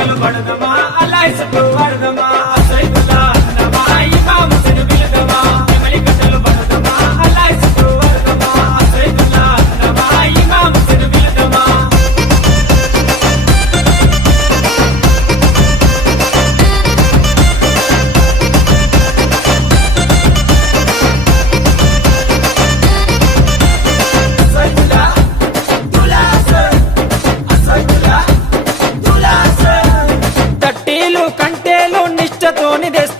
కట్టలు పడదమా అల్లాయిసకు వరదమా సైదుల్లా అన్నమా ఇమాము సను బిలదమా నెమలి కట్టలు పడదమా అల్లాయిసకు వరదమా సైదుల్లా అన్నమా ఇమాము సను బిలదమా తట్టీలు కంటేలు నిష్టతోని తెస్తా